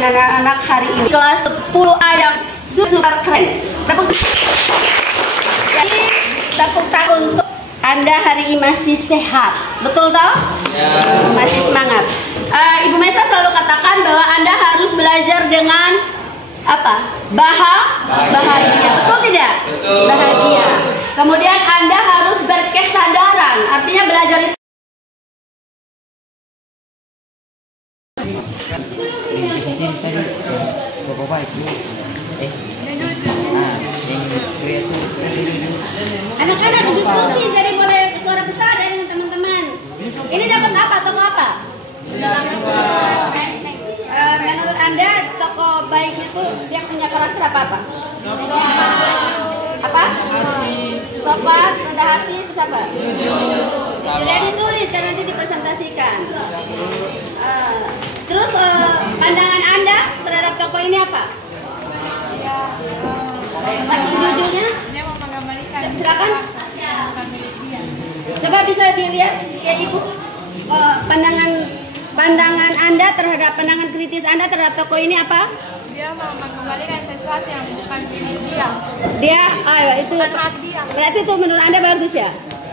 dengan anak-anak hari ini. Kelas 10A yang super keren. Jadi tepuk tangan untuk Anda hari ini masih sehat. Betul toh? Ya. Masih semangat. Ibu Mesa selalu katakan bahwa Anda harus belajar dengan apa? Bahagia. Betul tidak? Betul. Bahagia. Kemudian Anda harus berkesadaran. Artinya belajar itu anak-anak diskusi, jadi boleh suara besar dari teman-teman. Ini dapat apa? Toko apa? Menurut Anda toko baik itu dia punya karakter apa? Apa? Sopan, rendah hati, itu apa? Sudah ditulis kan nanti dipresentasikan. Terus pandangan Anda terhadap toko ini apa? Jujurnya? Dia mau mengembalikan. Silakan. Coba bisa dilihat ya Ibu, pandangan Anda terhadap pandangan kritis Anda terhadap toko ini apa? Dia mau mengembalikan sesuatu yang bukan milik dia. Dia, itu dia. berarti itu menurut Anda bagus ya?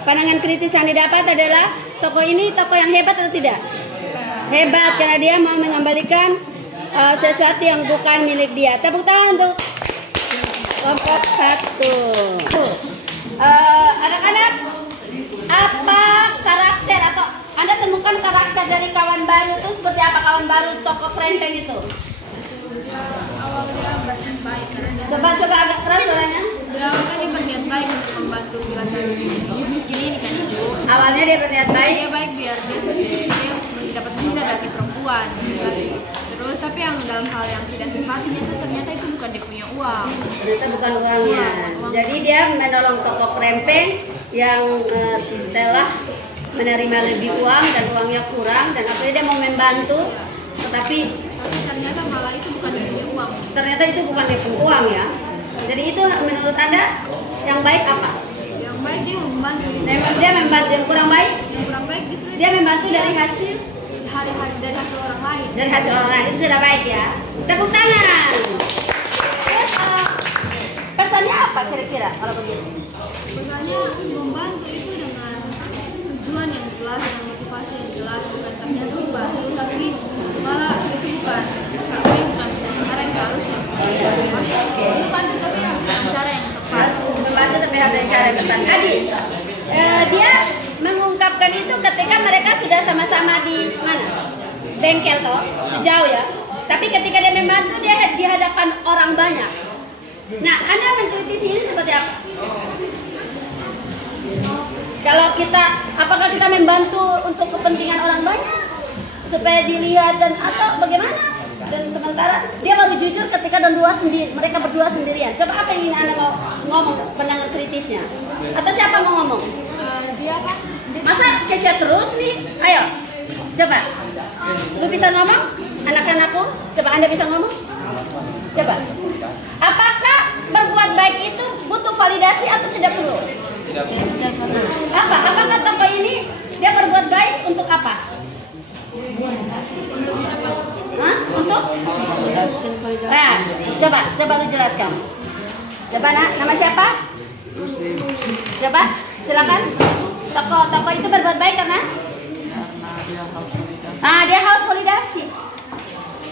Pandangan kritis yang didapat adalah toko ini toko yang hebat atau tidak? Hebat karena dia mau mengembalikan sesuatu yang bukan milik dia. Tepuk tangan untuk kelompok 1. Anak-anak, apa karakter atau Anda temukan karakter dari kawan baru itu seperti apa? Kawan baru toko krempeng itu? Awalnya baik karena dia Coba agak keras suaranya. awalnya dia berniat baik untuk membantu silaturahmi miskin ini kan Ibu. Awalnya dia berniat baik. Dia baik biar dia dapat benda dari perempuan. Terus tapi yang dalam hal yang tidak sifatnya itu ternyata itu bukan dia punya uang. Ternyata bukan uangnya. Jadi dia menolong toko krempeng yang telah menerima lebih uang dan uangnya kurang dan akhirnya dia mau membantu, tetapi ternyata malah itu bukan dia punya uang. Ternyata itu bukan dia punya uang ya. Jadi itu menurut Anda yang baik apa? Yang baik dia membantu. Dia membantu. Yang kurang baik? Yang kurang baik justru Dia membantu dari hasil hari-hari dari hasil orang lain. Dari hasil orang lain itu tidak baik ya. Tepuk tangan. Terus pesannya apa kira-kira kalau begitu? Pesannya membantu itu dengan tujuan yang jelas dan motivasi yang jelas, bukan ternyata membantu tapi malah itu bukan cara yang seharusnya. Itu kan tapi harus dengan cara yang tepat. Membantu tapi harus dengan cara yang tepat. Adi, dia mengungkapkan itu ketika mereka sudah sama-sama di mana? Bengkel toh, sejauh ya. Tapi ketika dia membantu dia di hadapan orang banyak. Nah, Anda mengkritisi ini seperti apa? Kalau kita, apakah kita membantu untuk kepentingan orang banyak supaya dilihat dan atau bagaimana? Dan sementara dia baru jujur ketika mereka berdua sendirian. Coba apa yang ingin Anda mau ngomong pandangan kritisnya? Atau siapa mau ngomong? Dia kan Masa Kesha terus nih? Ayo, coba. Lu bisa ngomong? Anak-anakku, coba Anda bisa ngomong? Coba. Apakah berbuat baik itu butuh validasi atau tidak perlu? Tidak perlu. Apakah toko ini dia berbuat baik untuk apa? untuk mendapat Untuk? Nah, coba lu jelaskan. Coba nama siapa? Coba, silakan. Toko itu berbuat baik karena? Dia harus validasi.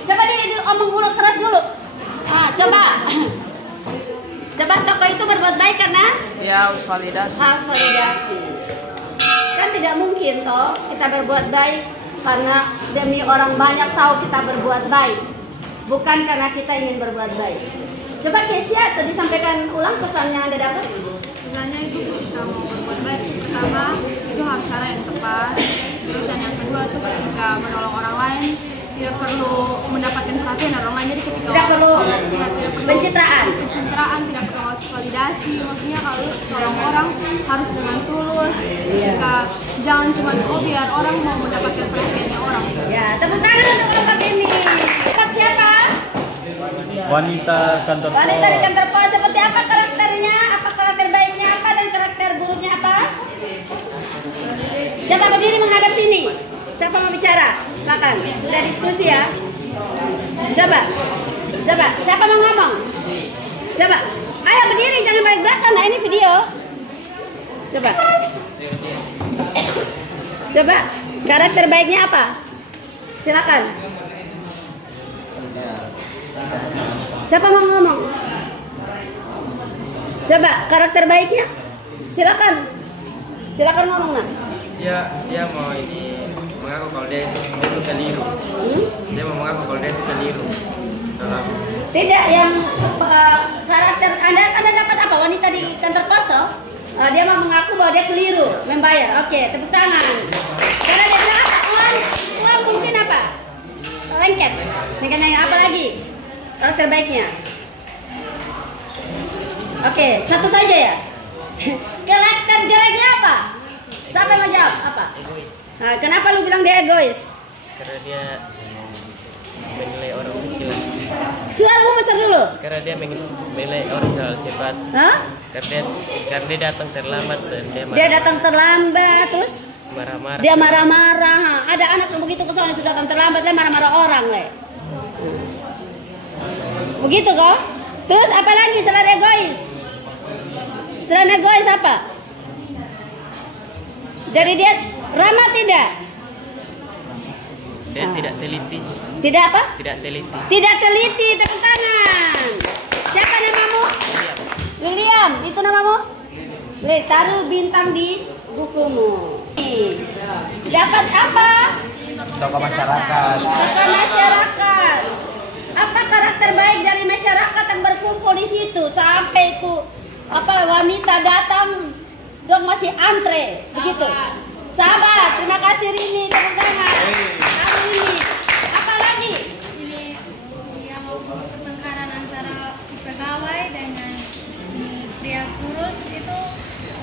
Coba dia omong dulu keras dulu. Coba toko itu berbuat baik karena? Ya, harus validasi. Harus validasi. Kan tidak mungkin toh kita berbuat baik karena demi orang banyak tahu kita berbuat baik, bukan karena kita ingin berbuat baik. Coba Kesha tadi sampaikan ulang pesan yang Anda dapat. sebenarnya itu kita mau berbuat baik pertama itu harus cara yang tepat. Terus dan yang kedua itu ketika menolong orang lain tidak perlu mendapatkan perhatian dari orang lain. Jadi ketika Tidak perlu pencitraan, pencitraan. tidak perlu harus validasi. Maksudnya kalau tolong orang harus dengan tulus. Ketika jangan cuma biar orang mau mendapatkan perhatiannya orang. Ya, tepuk tangan untuk kelompok ini. Tempat siapa? Wanita kantor pos. Wanita di kantor pos. Seperti apa karakternya? Apa karakter baiknya apa dan karakter buruknya apa? Coba berdiri menghadap sini. Siapa mau bicara? Silakan. Sudah diskusi ya. Coba. Coba, siapa mau ngomong? Coba. Ayo berdiri, jangan balik belakang. Nah, ini video. Coba. Coba, karakter baiknya apa? Silakan. Siapa mau ngomong? Coba, karakter baiknya. Silakan. Silakan ngomong, Nak. Dia mau ini mengaku kalau dia itu keliru. Dia mau mengaku kalau dia itu keliru. Tidak, yang karakter Anda dapat apa? Wanita di kantor pos toh? Dia mau mengaku bahwa dia keliru membayar. Oke, tepuk tangan. Karena dia bilang apa? Uang mungkin apa? Lengket. Mungkin yang apa lagi? Karakter baiknya. Oke, satu saja ya. Karakter jeleknya apa? Siapa yang mau jawab? Apa? Nah, kenapa lu bilang dia egois? Karena dia menilai orang sekilas. Suaramu besar dulu. Karena dia menilai orang terlalu cepat. Hah? Karena dia datang terlambat dan dia datang terlambat terus marah-marah. Dia marah-marah. Ada anak yang begitu kesana sudah datang terlambat, dia marah-marah orang, Le. Begitu kok. Terus apa lagi selain egois? Selain egois apa? Jadi dia ramah tidak? Dia tidak teliti. Tidak apa? Tidak teliti. Tidak teliti, tepuk tangan. Siapa namamu? William, itu namamu? Le, taruh bintang di bukumu. Dapat apa? Tokoh masyarakat. Tokoh masyarakat. Apa karakter baik dari masyarakat yang berkumpul di situ sampai itu wanita datang dong masih antre begitu. Sabar, terima kasih Rini, tepuk tangan. Rini, apa lagi? Ini yang waktu pertengkaran antara si pegawai dengan ini pria kurus itu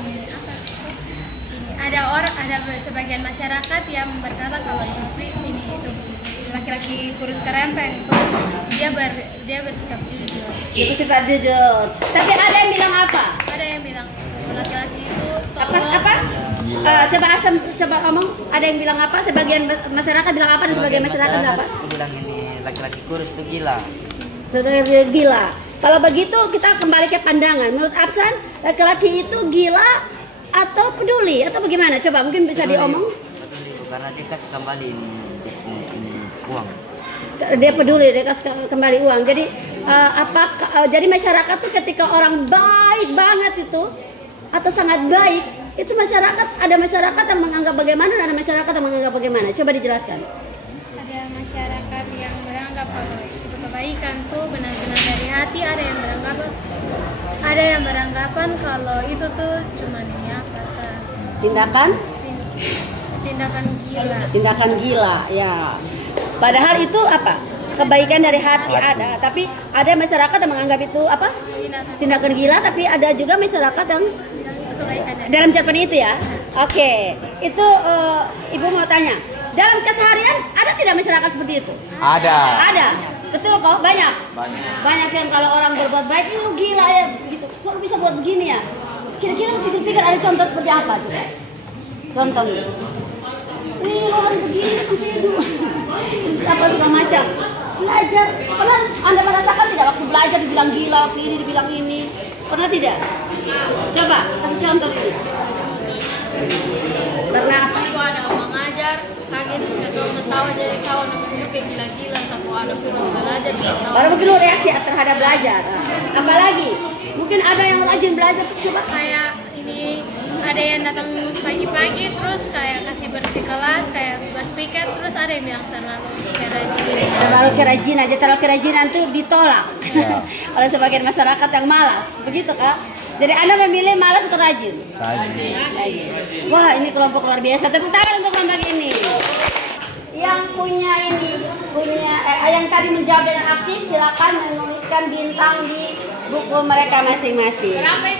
ini apa? Ini ada sebagian masyarakat yang berkata kalau itu laki-laki kurus kerempeng itu dia bersikap jujur. Dia bersikap jujur. Tapi ada yang bilang apa? Ada yang bilang laki-laki itu Apa? Coba ngomong. Ada yang bilang apa? Sebagian masyarakat bilang apa dan sebagian masyarakat bilang apa? Bilang ini laki-laki kurus itu gila. Saudara gila. Kalau begitu kita kembali ke pandangan. Menurut Absan, laki-laki itu gila atau peduli atau bagaimana? Coba mungkin bisa diomong. Peduli karena dia kasih kembali ini uang. Dia peduli, dia kasih kembali uang. Jadi jadi masyarakat tuh ketika orang baik banget itu atau sangat baik, itu ada masyarakat yang menganggap bagaimana dan ada masyarakat yang menganggap bagaimana. Coba dijelaskan. Ada masyarakat yang beranggap kalau itu kebaikan tuh benar-benar dari hati, ada yang beranggapan kalau itu tuh cuma tindakan gila ya. Padahal itu apa? Kebaikan dari hati ada, tapi ada masyarakat yang menganggap itu apa? Tindakan gila, tapi ada juga masyarakat yang dalam cerpen itu ya. Oke, itu Ibu mau tanya, dalam keseharian ada tidak masyarakat seperti itu? Ada. Betul kok, banyak yang kalau orang berbuat baik, ini lu gila ya, gitu. Kok lu bisa buat begini ya? Kira-kira pikir-pikir ada contoh seperti apa coba? Contoh nih. Ini lu harus begini sih dulu. Apa segala macam. Belajar. Pernah Anda merasakan tidak waktu belajar dibilang gila, waktu ini dibilang ini? Pernah tidak? Coba kasih contoh ini. Pernah apa? Aku ada mengajar, kaget, ketawa jadi kawan itu kayak gila-gila, aku ada belajar. Baru begitu reaksi terhadap belajar. Apalagi? Mungkin ada yang rajin belajar, coba Kayak ini ada yang datang pagi-pagi terus kayak kasih bersih kelas, kayak tugas piket, terus ada yang bilang terlalu kerajinan. Terlalu kerajinan tuh ditolak oleh sebagian masyarakat yang malas, begitu Kak? Jadi Anda memilih malas atau rajin? Rajin. Wah, ini kelompok luar biasa. Tepuk tangan untuk kelompok ini. Yang yang tadi menjawab dengan aktif, silakan menuliskan bintang di buku mereka masing-masing. Berapa?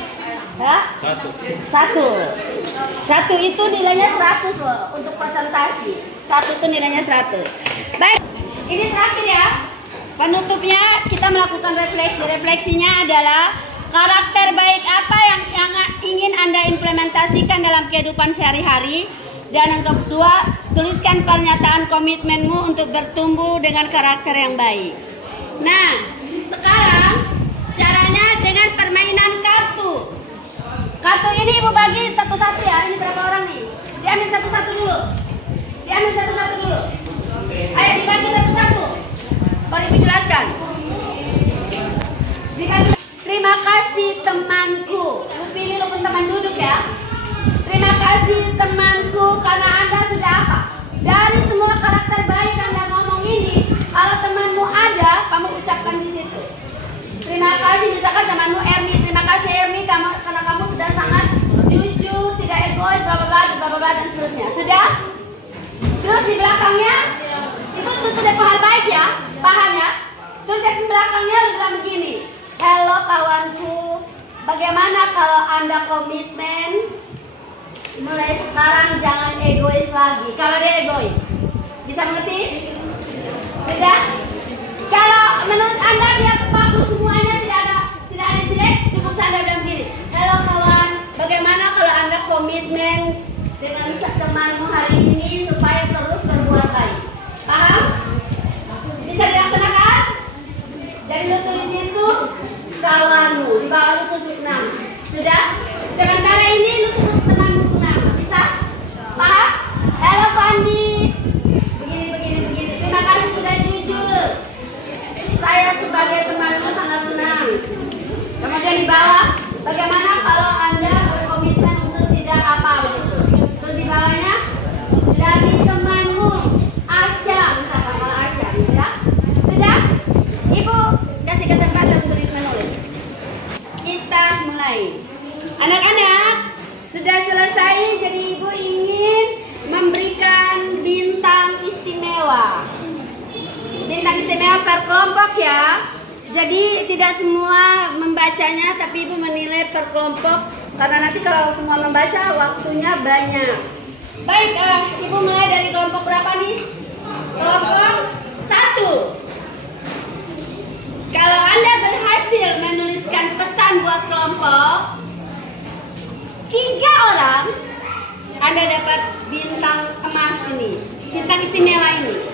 Satu itu nilainya 100 loh untuk presentasi. Satu itu nilainya 100. Baik, ini terakhir ya. Penutupnya kita melakukan refleksi. Refleksinya adalah karakter baik apa yang ingin Anda implementasikan dalam kehidupan sehari-hari Dan yang kedua, tuliskan pernyataan komitmenmu untuk bertumbuh dengan karakter yang baik. Nah, sekarang caranya dengan permainan kartu. Kartu ini ibu bagi satu-satu ya. Ini berapa orang nih? Diambil satu-satu dulu. Diambil satu-satu dulu. Ayo dibagi satu-satu. Baru ibu jelaskan. Dibagi. Terima kasih temanku. Ibu pilih rukun teman duduk ya. Terima kasih temanku karena Anda sudah apa? Dari semua karakter baik yang Anda ngomong ini, kalau temanmu ada, kamu ucapkan di situ. Terima kasih, misalkan temanmu Erni. Terima kasih Erni, karena kamu sudah sangat jujur, tidak egois, bla bla bla dan seterusnya. Sudah? Terus di belakangnya, itu sudah hal baik ya, paham ya? Terus di belakangnya lu bilang begini. Halo kawanku, bagaimana kalau Anda komitmen? Mulai sekarang jangan egois lagi. Kalau dia egois, bisa mengerti? Sudah? Kalau menurut Anda dia bagus semuanya, tidak ada jelek, cukup Anda bilang begini. Halo kawan, bagaimana kalau Anda komitmen dengan temanmu hari ini supaya terus berbuat baik? Paham? Bisa dilaksanakan? Jadi lu tulis itu kawanmu, di bawah lu tulis nama. Sudah? Sementara ini lu sebut temanmu nama. Bisa? Paham? Halo Fandi. Begini. Terima kasih sudah jujur. Saya sebagai temanmu sangat senang. Kemudian di bawah, bagaimana kalau Anda berkomitmen untuk tidak apa begitu? Terus di bawahnya, dari temanmu Arsya, misalkan kalau Arsya, ya? Sudah? Ibu kasih kesempatan untuk menulis. Kita mulai. Anak-anak, sudah selesai, jadi ibu ingin memberikan bintang istimewa. Bintang istimewa per kelompok ya. Jadi tidak semua membacanya, tapi ibu menilai per kelompok. Karena nanti kalau semua membaca, waktunya banyak. Baik, ibu mulai dari kelompok berapa nih? Kelompok 1. Kalau Anda berhasil menuliskan pesan buat kelompok 3 orang, Anda dapat bintang emas ini, bintang istimewa ini,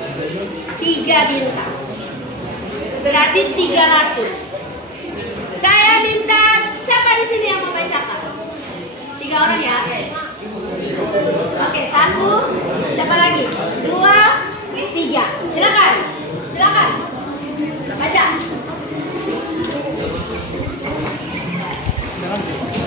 3 bintang, berarti 300. Saya minta siapa di sini yang mau bacakan? 3 orang ya. Oke, 1, siapa lagi? 2, 3. Silakan, baca.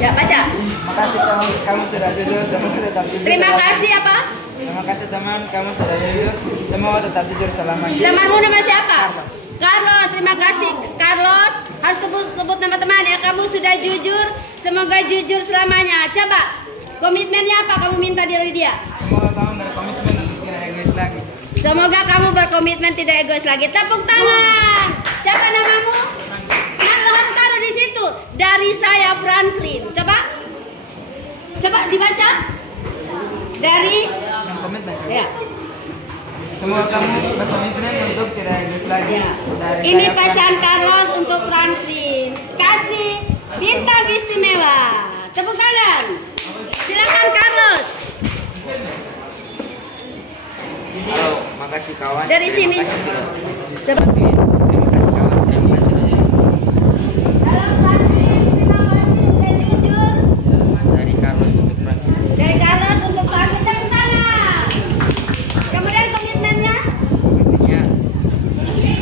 Ya, baca. Makasih teman, kamu sudah jujur, semoga tetap jujur. Terima kasih apa? Terima kasih teman, kamu sudah jujur, semoga tetap jujur selamanya. Temanmu nama siapa? Carlos. Carlos, terima kasih Carlos. Harus sebut nama teman ya. Kamu sudah jujur, semoga jujur selamanya. Coba, komitmennya apa kamu minta dari dia? Semoga kamu berkomitmen untuk tidak egois lagi. Semoga kamu berkomitmen tidak egois lagi. Tepuk tangan. Siapa namamu? Nah, lu harus taruh di situ. Dari saya Franklin. Coba dibaca. Dari Yang komitmen. ya. Semoga kamu berkomitmen untuk tidak egois lagi. Ya. Dari Ini saya, pesan Carlos untuk Franklin. Kasih bintang istimewa. Tepuk tangan. Silakan Carlos. Halo, makasih kawan. Dari sini. Terima kasih sudah. Coba. Terima kasih kawan. Terima kasih sudah jujur. Halo Franklin, terima kasih sudah jujur. Dari Carlos untuk Franklin. Dari Carlos untuk Franklin, tepuk tangan. Kemudian komitmennya. Komitmennya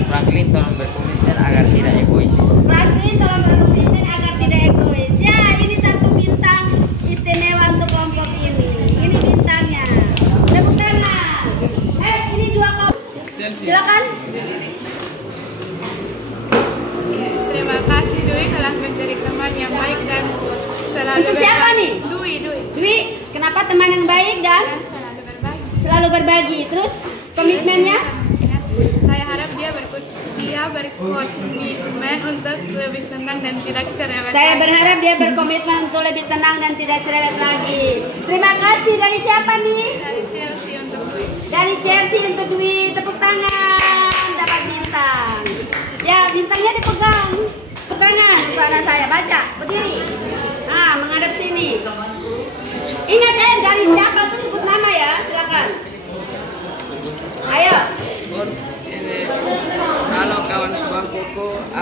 Franklin tolong berkomitmen agar tidak egois. Franklin tolong berkomitmen agar tidak egois. Ya, ini 1 bintang istimewa untuk kelompok ini. Ini bintangnya. Tepuk tangan. Ini 2 kelompok. Silakan. Terima kasih Dwi telah menjadi teman yang baik dan selalu Untuk siapa nih? Dwi. Dwi, kenapa teman yang baik dan Dan selalu berbagi. selalu berbagi? Terus komitmennya? Saya harap dia berkomitmen untuk lebih tenang dan tidak cerewet. Saya lagi. berharap dia berkomitmen untuk lebih tenang dan tidak cerewet lagi. Terima kasih. Dari siapa nih? Dari Chelsea untuk Dwi. Dari Chelsea untuk Dwi. Tepuk tangan. Dapat bintang. Ya, bintangnya dipegang. Tepuk tangan untuk anak saya. Baca. Berdiri. Nah, menghadap sini. Ingat dari siapa tuh sebut nama ya.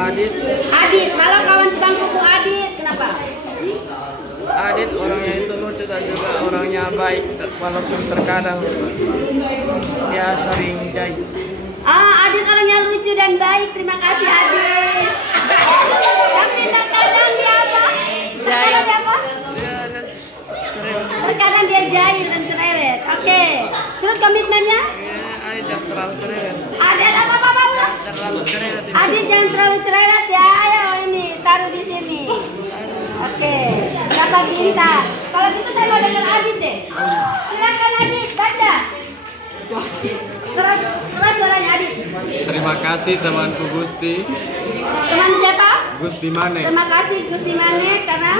Adit. Adit, halo kawan sebangkuku Adit. Kenapa? Adit orangnya itu lucu dan juga orangnya baik walaupun terkadang dia sering jahit. Adit orangnya lucu dan baik. Terima kasih Adit. Tapi terkadang dia apa? Terkadang dia apa? Terkadang dia jahil dan cerewet. Oke. Terus komitmennya? Adit jangan terlalu cerewet. Adit apa ulang? Terlalu cerewet. Adit jangan terlalu cerewet ya. Ayo ini taruh di sini. Oke. Dapat bintang. Kalau gitu saya mau dengar Adit deh. Silakan Adit baca. Keras suaranya Adit. Terima kasih temanku Gusti. Teman siapa? Gusti Mane. Terima kasih Gusti Mane karena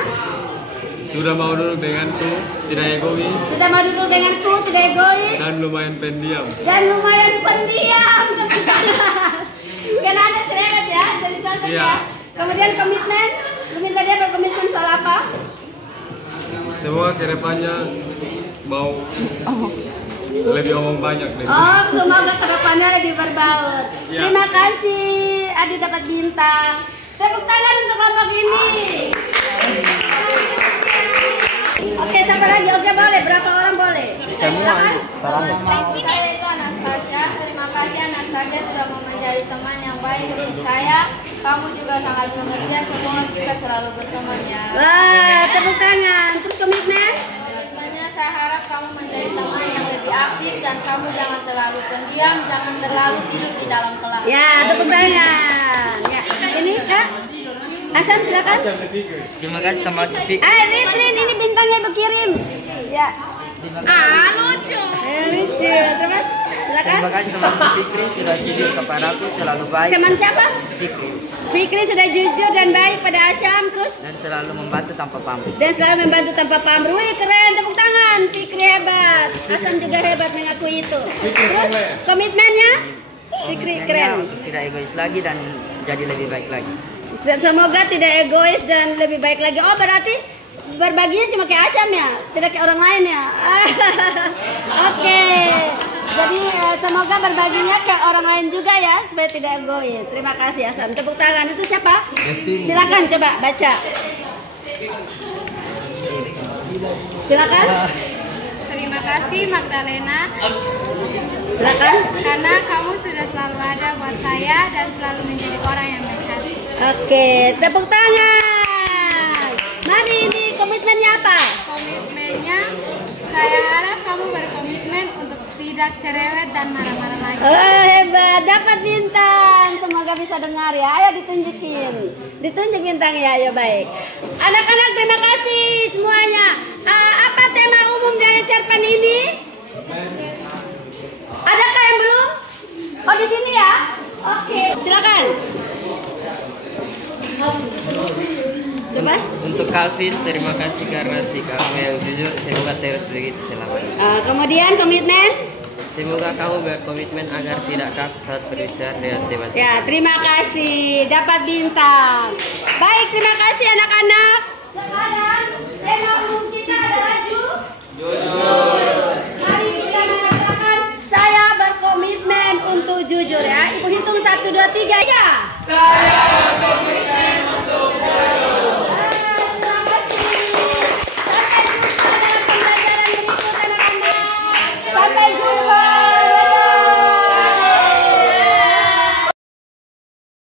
Sudah mau duduk denganku, tidak egois. sudah mau duduk denganku, tidak egois. Dan lumayan pendiam. Dan lumayan pendiam. Karena ada cerewet ya, jadi cocok Iya. ya. Kemudian komitmen. Komitmen tadi apa? Komitmen soal apa? Semua kedepannya mau lebih omong banyak deh. Oh, semoga kedepannya lebih berbaut. Ya. Terima kasih, Adit dapat bintang. Tepuk tangan untuk kelompok ini. Oke, siapa lagi? Oke, boleh. Berapa orang boleh? Silakan. Saya itu Anastasia. Terima kasih Anastasia sudah mau menjadi teman yang baik untuk saya. Kamu juga sangat pengertian. Semoga kita selalu berteman ya. Wah, tepuk tangan. Terus komitmen? Komitmennya saya harap kamu menjadi teman yang lebih aktif dan kamu jangan terlalu pendiam, jangan terlalu tidur di dalam kelas. Ya, tepuk tangan. Ya, ini Kak. Asam silakan. Terima kasih teman Fik. Rin, ini bintangnya berkirim. Ya. Lucu. Lucu. Terus silakan. Terima kasih teman Fikri sudah jujur kepadaku, selalu baik. Teman siapa? Fikri. Fikri sudah jujur dan baik pada Asyam, terus Dan selalu membantu tanpa pamrih. dan selalu membantu tanpa pamrih. Wih, keren, tepuk tangan. Fikri hebat. Asyam juga hebat mengakui itu. Terus komitmennya? Fikri keren. Untuk tidak egois lagi dan jadi lebih baik lagi. Dan semoga tidak egois dan lebih baik lagi. Oh, berarti berbaginya cuma kayak Asyam ya, tidak kayak orang lain ya. Oke. Jadi semoga berbaginya kayak orang lain juga ya, supaya tidak egois. Terima kasih Asyam. Tepuk tangan. Itu siapa? Silakan coba baca. Silakan. Terima kasih Magdalena Silakan. karena kamu sudah selalu ada buat saya dan selalu menjadi orang yang baik hati. Oke, tepuk tangan. Mari, ini komitmennya apa? Komitmennya saya harap kamu berkomitmen untuk tidak cerewet dan marah-marah lagi. Oh, hebat, dapat bintang. Semoga bisa dengar ya. Ayo ditunjukin. Ditunjuk bintangnya, ayo baik. Anak-anak terima kasih semuanya. Apa tema umum dari cerpen ini? Adakah yang belum? Oh, di sini ya. Oke, silakan. Coba. Untuk Calvin, terima kasih karena sikapmu yang jujur. Semoga terus begitu selamanya. Kemudian komitmen. Semoga kamu berkomitmen agar tidak kaku saat berbicara dengan teman. Ya, terima kasih. Dapat bintang. Baik, terima kasih anak-anak.